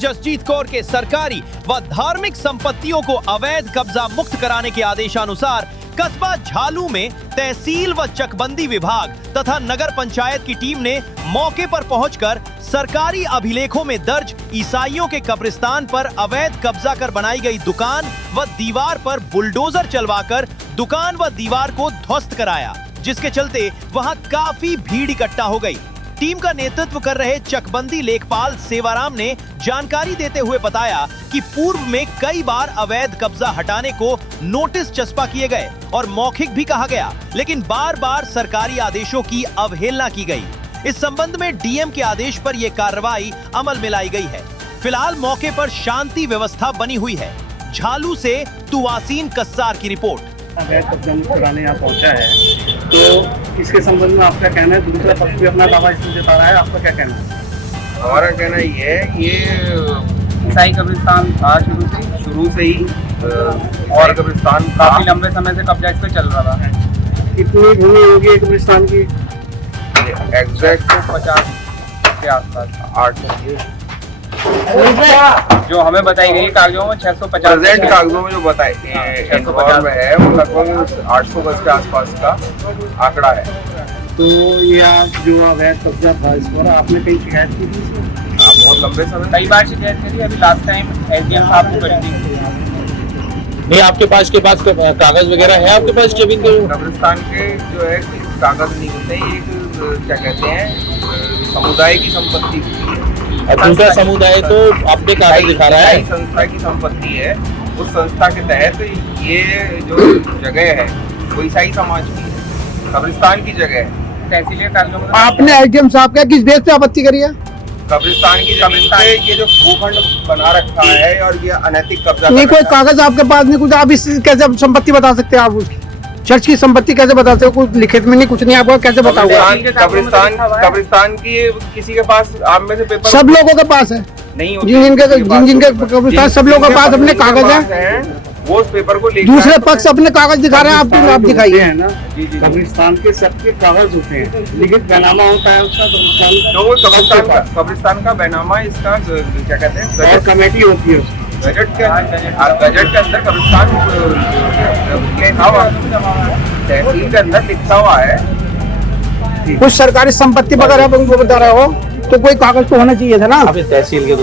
जसजीत कौर के सरकारी व धार्मिक संपत्तियों को अवैध कब्जा मुक्त कराने के आदेशानुसार कस्बा झालू में तहसील व चकबंदी विभाग तथा नगर पंचायत की टीम ने मौके पर पहुंचकर सरकारी अभिलेखों में दर्ज ईसाइयों के कब्रिस्तान पर अवैध कब्जा कर बनाई गई दुकान व दीवार पर बुलडोजर चलवाकर दुकान व दीवार को ध्वस्त कराया, जिसके चलते वहां काफी भीड़ इकट्ठा हो गई। टीम का नेतृत्व कर रहे चकबंदी लेखपाल सेवाराम ने जानकारी देते हुए बताया कि पूर्व में कई बार अवैध कब्जा हटाने को नोटिस चस्पा किए गए और मौखिक भी कहा गया, लेकिन बार बार सरकारी आदेशों की अवहेलना की गई। इस संबंध में डीएम के आदेश पर यह कार्रवाई अमल में लाई गई है। फिलहाल मौके पर शांति व्यवस्था बनी हुई है। झालू से तुवासीन कस्सार की रिपोर्ट। अवैध कब्जा मुक्त कराने यहाँ पहुँचा है, तो इसके संबंध में आपका कहना है? दूसरा पक्ष भी अपना दावा इसमें जता रहा है, आपका क्या कहना है? हमारा कहना ये है, ये ईसाई कब्रिस्तान था शुरू से ही और कब्रिस्तान काफी लंबे समय से कब्जा इस पे चल रहा था। कितनी भूमि होगी कब्रिस्तान की? एग्जैक्ट 50 के आसपास 8 जो हमें बताई गई कागजों में 650 कागजों में जो बताए 650 में है, वो लगभग 800 गज के आसपास का आंकड़ा है। तो यह जो अवैध कब्जा था, इस पर आपने कहीं शिकायत की थी? हाँ, बहुत लंबे समय कई बार शिकायत करी। अभी लास्ट टाइम एसडीएम साहब को करी थी। नहीं, आपके पास कागज वगैरह है आपके पास जमीन के? कब्रिस्तान के जो है कागज नहीं होते, एक क्या कहते हैं समुदाय की संपत्ति होती है। दूसरा समुदाय तो अपने कागज दिखा रहा है। संस्था की संपत्ति है। उस संस्था के तहत ये जो जगह है वो ईसाई समाज की है, कब्रिस्तान की जगह है। तहसील कागजों में आपने एसडीएम साहब का किस बेस पे आपत्ति करी है? कब्रिस्तान की जमीन पे ये जो भूखंड बना रखा है और ये अनैतिक कब्जा नहीं, कोई कागज आपके पास नहीं, कुछ आप इस कैसे संपत्ति बता सकते हैं? आप उसकी चर्च की संपत्ति कैसे बताते हो? कुछ लिखित में नहीं, कुछ नहीं, आपको कैसे बताओगे? कब्रिस्तान की किसी के पास आप में से पेपर सब लोगों के पास है नहीं, जिनके कब्रिस्तान सब लोगों के पास अपने कागज है, वो उस पेपर को दूसरे पक्ष अपने कागज दिखा रहे हैं, आप दिखाइए। है ना, कब्रिस्तान के सबके कागज होते हैं, लिखित बैनामा होता है उसका। तो कब्रिस्तान का बैनामा इसका क्या कहते हैं कमेटी होती है, बजट के अंदर कब्रिस्तान लिखा हुआ, तहसील के अंदर लिखा हुआ है। कुछ सरकारी संपत्ति वगैरह बता रहे हो तो कोई कागज तो होना चाहिए था ना। तहसील के